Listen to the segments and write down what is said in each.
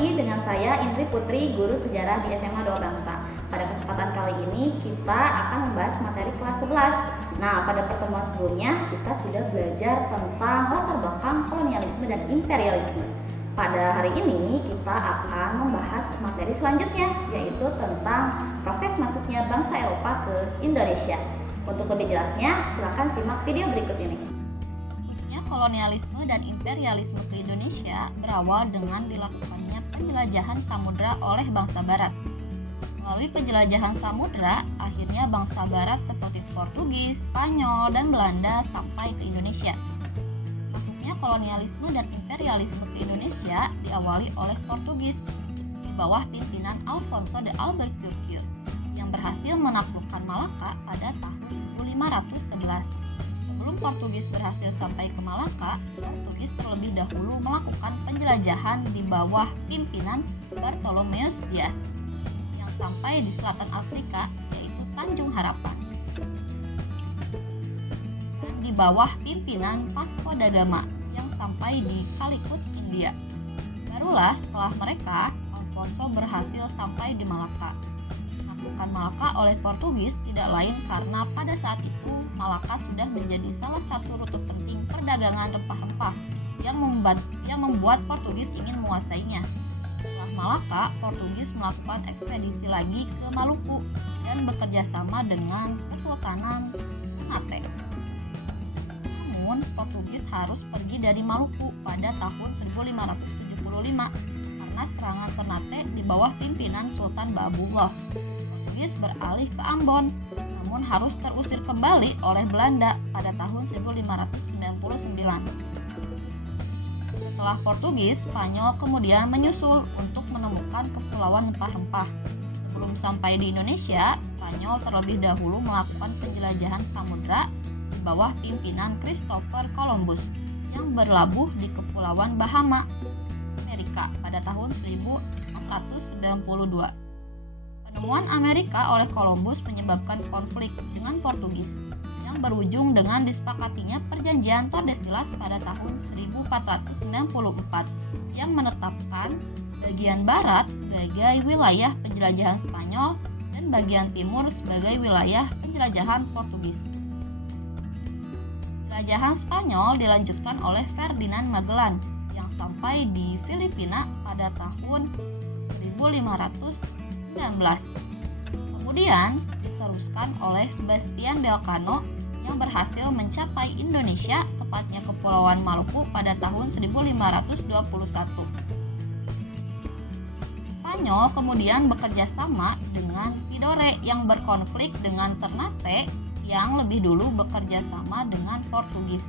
lagi dengan saya Indri Putri, guru sejarah di SMA Dua Bangsa. Pada kesempatan kali ini kita akan membahas materi kelas 11. Nah, pada pertemuan sebelumnya kita sudah belajar tentang latar belakang kolonialisme dan imperialisme. Pada hari ini kita akan membahas materi selanjutnya, yaitu tentang proses masuknya bangsa Eropa ke Indonesia. Untuk lebih jelasnya, silakan simak video berikut ini. Kolonialisme dan imperialisme ke Indonesia berawal dengan dilakukannya penjelajahan samudra oleh bangsa barat. Melalui penjelajahan samudra, akhirnya bangsa barat seperti Portugis, Spanyol, dan Belanda sampai ke Indonesia. Masuknya kolonialisme dan imperialisme ke Indonesia diawali oleh Portugis di bawah pimpinan Alfonso de Albuquerque yang berhasil menaklukkan Malaka pada tahun 1511. Sebelum Portugis berhasil sampai ke Malaka, Portugis terlebih dahulu melakukan penjelajahan di bawah pimpinan Bartolomeus Dias yang sampai di selatan Afrika, yaitu Tanjung Harapan, dan di bawah pimpinan Vasco da Gama yang sampai di Calicut, India. Barulah setelah mereka, Alfonso berhasil sampai di Malaka. Penaklukan Malaka oleh Portugis tidak lain karena pada saat itu Malaka sudah menjadi salah satu rute penting perdagangan rempah-rempah yang membuat Portugis ingin menguasainya. Setelah Malaka, Portugis melakukan ekspedisi lagi ke Maluku dan bekerja sama dengan Kesultanan Ternate. Namun, Portugis harus pergi dari Maluku pada tahun 1575 karena serangan Ternate di bawah pimpinan Sultan Baabullah. Portugis beralih ke Ambon, namun harus terusir kembali oleh Belanda pada tahun 1599. Setelah Portugis, Spanyol kemudian menyusul untuk menemukan kepulauan rempah-rempah. Sebelum sampai di Indonesia, Spanyol terlebih dahulu melakukan penjelajahan samudra di bawah pimpinan Christopher Columbus yang berlabuh di Kepulauan Bahama, Amerika pada tahun 1492. Penemuan Amerika oleh Columbus menyebabkan konflik dengan Portugis yang berujung dengan disepakatinya Perjanjian Tordesillas pada tahun 1494 yang menetapkan bagian barat sebagai wilayah penjelajahan Spanyol dan bagian timur sebagai wilayah penjelajahan Portugis. Penjelajahan Spanyol dilanjutkan oleh Ferdinand Magellan yang sampai di Filipina pada tahun 1519. Kemudian diteruskan oleh Sebastian Elcano yang berhasil mencapai Indonesia, tepatnya Kepulauan Maluku pada tahun 1521. Spanyol kemudian bekerja sama dengan Tidore yang berkonflik dengan Ternate yang lebih dulu bekerja sama dengan Portugis.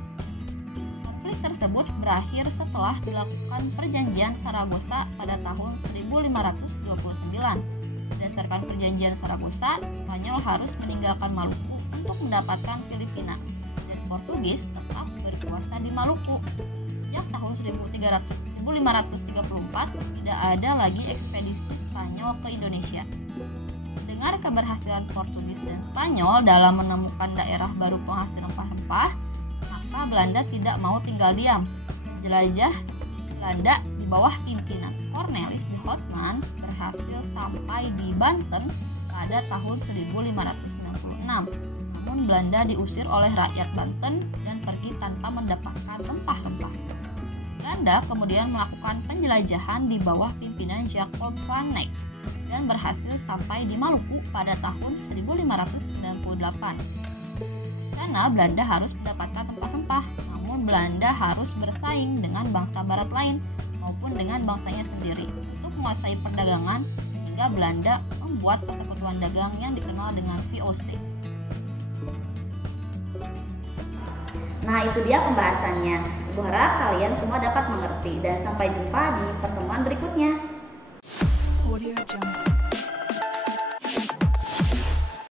Konflik tersebut berakhir setelah dilakukan Perjanjian Saragossa pada tahun 1529. Berdasarkan Perjanjian Saragossa, Spanyol harus meninggalkan Maluku untuk mendapatkan Filipina, dan Portugis tetap berkuasa di Maluku. Sejak tahun 1534 tidak ada lagi ekspedisi Spanyol ke Indonesia. Dengan keberhasilan Portugis dan Spanyol dalam menemukan daerah baru penghasil rempah-rempah, maka Belanda tidak mau tinggal diam. Jelajah Belanda di bawah pimpinan Cornelis de Houtman berhasil sampai di Banten pada tahun 1596. Namun Belanda diusir oleh rakyat Banten dan pergi tanpa mendapatkan rempah-rempah. Belanda kemudian melakukan penjelajahan di bawah pimpinan Jacob van Eyck dan berhasil sampai di Maluku pada tahun 1598. Karena Belanda harus mendapatkan rempah-rempah, namun Belanda harus bersaing dengan bangsa barat lain maupun dengan bangsanya sendiri untuk menguasai perdagangan, hingga Belanda membuat persekutuan dagang yang dikenal dengan VOC. Nah, itu dia pembahasannya. Ibu harap kalian semua dapat mengerti dan sampai jumpa di pertemuan berikutnya. Audio Jungle.